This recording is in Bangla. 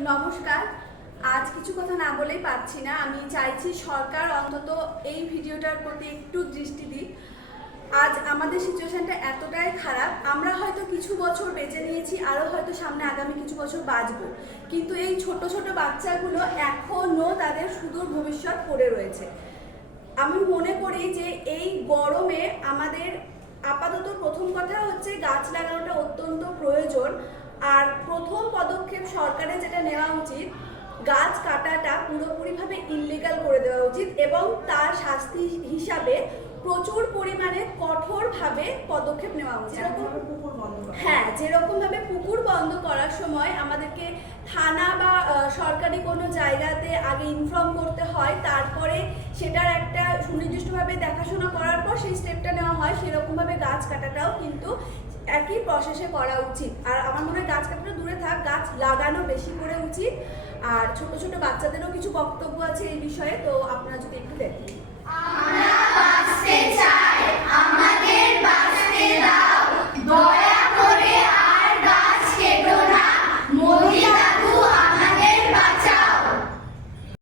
নমস্কার। আজ কিছু কথা না বলেই পারছি না। আমি চাইছি সরকার অন্তত এই ভিডিওটার প্রতি একটু দৃষ্টি দিক। আজ আমাদের সিচুয়েশনটা এতটাই খারাপ, আমরা হয়তো কিছু বছর বেঁচে নিয়েছি আরও হয়তো সামনে আগামী কিছু বছর বাঁচবো। কিন্তু এই ছোট ছোট বাচ্চাগুলো এখনও তাদের সুদূর ভবিষ্যৎ পড়ে রয়েছে। আমি মনে করি যে এই গরমে আমাদের আপাতত প্রথম কথা হচ্ছে গাছ লাগানোটা অত্যন্ত প্রয়োজন। আর প্রথম পদক্ষেপ সরকারের যেটা নেওয়া উচিত গাছ কাটাটা পুরোপুরিভাবে ইললিগাল করে দেওয়া উচিত এবং তার শাস্তি হিসাবে প্রচুর পরিমাণে কঠোরভাবে পদক্ষেপ নেওয়া উচিত। যেরকম পুকুর বন্ধ হ্যাঁ যেরকমভাবে পুকুর বন্ধ করার সময় আমাদেরকে থানা বা সরকারি কোনো জায়গাতে আগে ইনফর্ম করতে হয় তারপরে সেটার একটা সুনির্দিষ্টভাবে দেখাশোনা করার পর সেই স্টেপটা নেওয়া হয় সেরকমভাবে গাছ কাটাটাও কিন্তু একই প্রসেসে করা উচিত। আর আমার মনে হয় গাছ কাটানো দূরে থাক, গাছ লাগানো বেশি করে উচিত। আর ছোট ছোট বাচ্চাদেরও কিছু বক্তব্য আছে এই বিষয়ে, তো আপনারা যদি একটু দেখেন।